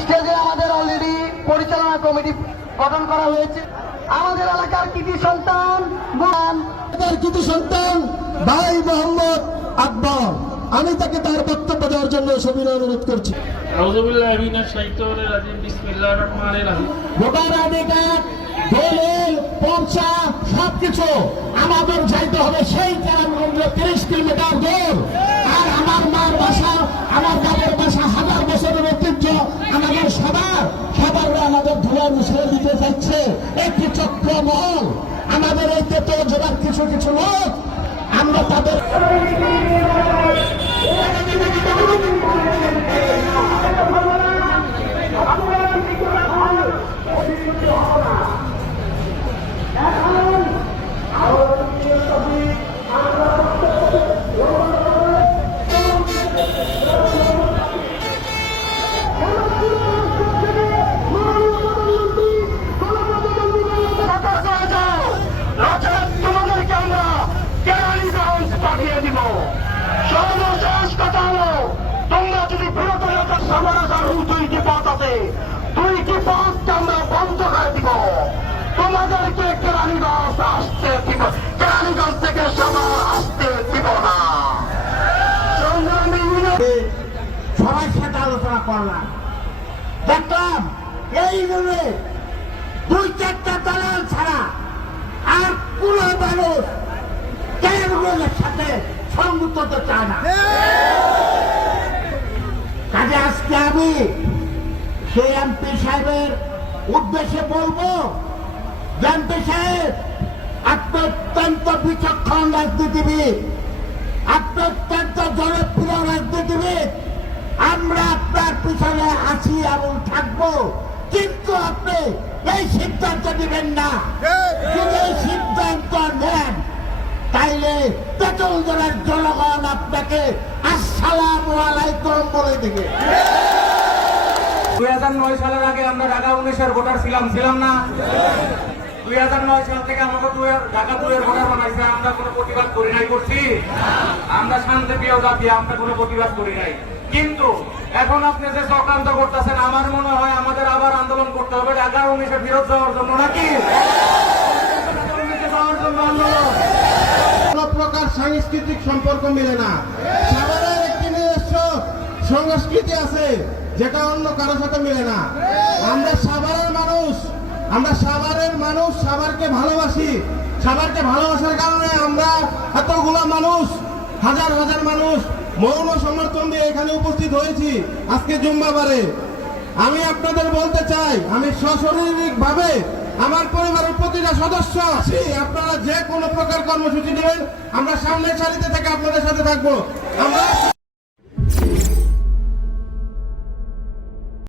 স্টেজে আমাদের অলরেডি পরিচালনা কমিটি গঠন করা হয়েছে। আমাদের এলাকার কৃতি সন্তান ভাই মোহাম্মদ আকবর, আমি তাকে তার বক্তব্য দেওয়ার জন্য সবিনয় অনুরোধ করছি। ভোটার আইডি কার্ড, দলিল, পর্চা সবকিছু আমাদের যাইতে হবে সেই কেরানীগঞ্জ 30 কিলোমিটার দূর। আর আমার মার বাসা, আমার বাবার বাসা, হাজার বছরের ঐতিহ্য আমাদের সবার আমাদের ধুলা মুছে দিতে যাচ্ছে একটি চক্রমহল। আমাদের এই তেতো জেলার কিছু কিছু লোক, আমরা তাদের তোমরা যদি দুইটি পথ আছে, দুইটি পথকে আমরা বন্ধ করে দিব। তোমাদেরকে কেরানীগঞ্জ আসতে দিব, কেরানীগঞ্জ থেকে সবার আসতে দিব না। সবাই সাথে আলোচনা করলাম, দেখলাম এইভাবে 2-4টা দালাল ছাড়া আর কোন মানুষ কেরানীগঞ্জের সাথে সংযুক্ত হতে চায় না। কাজে আজকে আমি সেই এমপি সাহেবের উদ্দেশ্যে বলবো, এমপি সাহেব আপনি অত্যন্ত বিচক্ষণ রাজনীতিবিদ, আপনি অত্যন্ত জনপ্রিয় রাজনীতিবিদ, আমরা আপনার পিছনে আছি এবং থাকবো। কিন্তু আপনি এই সিদ্ধান্ত নেবেন না। যদি এই সিদ্ধান্ত নেন তাইলে তেতুলজোড়ার জনগণ আপনাকে আসসালামু আলাইকুম বলে দিবে। 2009 সালের আগে আমরা ঢাকা 19-এর ভোটার ছিলাম না? 2009 সাল থেকে আমাকে ঢাকা 2-এর ভোটার বানাইছে। আমরা কোনো প্রতিবাদ করি নাই, করছি? আমরা শান্তিপ্রিয় জাতি, আমরা কোনো প্রতিবাদ করি নাই। কিন্তু এখন আপনি যে চক্রান্ত করতেছেন, আমার মনে হয় আমাদের আবার আন্দোলন করতে হবে ঢাকা 19-এ ফেরত যাওয়ার জন্য, নাকি? কোন প্রকার সাংস্কৃতিক সম্পর্ক মিলে না। সাভারের একটি নিজস্ব সংস্কৃতি আছে যেটা অন্য কারোর সাথে মিলে না। আমরা সাভারের মানুষ, সাভারকে ভালোবাসি। সাভারকে ভালোবাসার কারণে আমরা এতগুলো মানুষ, হাজার হাজার মানুষ মৌন সমর্থন দিয়ে এখানে উপস্থিত হয়েছি আজকে জুম্মাবারে। আমি আপনাদের বলতে চাই, আমি সশরীরিক ভাবে আমার পরিবারের প্রতিটা সদস্য আছি। আপনারা যে কোনো প্রকার কর্মসূচি নেবেন, আমরা সামনের সারিতে থেকে আপনাদের সাথে থাকবো। আমরা